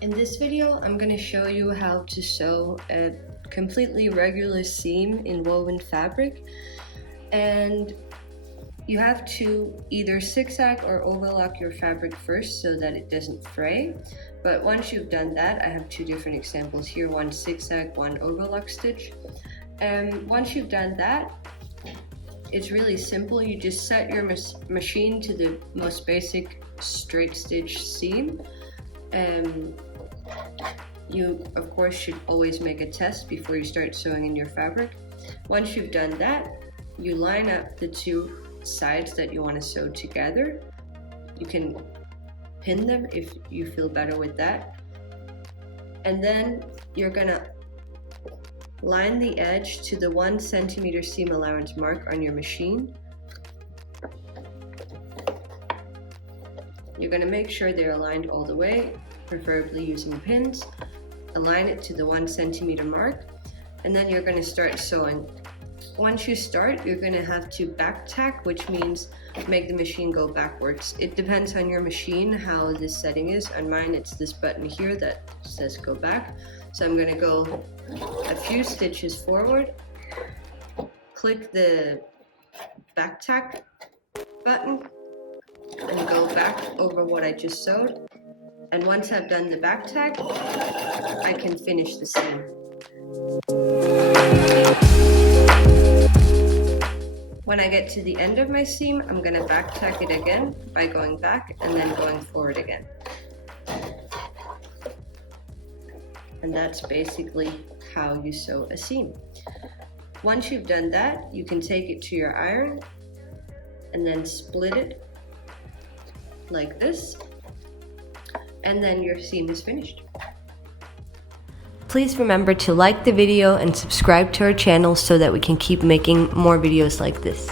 In this video, I'm going to show you how to sew a completely regular seam in woven fabric, and you have to either zigzag or overlock your fabric first so that it doesn't fray. But once you've done that, I have two different examples here, one zigzag, one overlock stitch. And once you've done that, it's really simple. You just set your machine to the most basic straight stitch seam. You of course should always make a test before you start sewing in your fabric. Once you've done that, you line up the two sides that you want to sew together. You can pin them if you feel better with that. And then you're gonna line the edge to the 1 centimeter seam allowance mark on your machine. You're gonna make sure they're aligned all the way, preferably using pins. Align it to the 1 centimeter mark, and then you're gonna start sewing. Once you start, you're gonna have to back tack, which means make the machine go backwards. It depends on your machine how this setting is. On mine, it's this button here that says go back. So I'm gonna go a few stitches forward, click the back tack button, and go back over what I just sewed. And once I've done the back tack, I can finish the seam. When I get to the end of my seam, I'm gonna back tack it again by going back and then going forward again. And that's basically how you sew a seam. Once you've done that, you can take it to your iron and then split it like this, and then your seam is finished. Please remember to like the video and subscribe to our channel so that we can keep making more videos like this.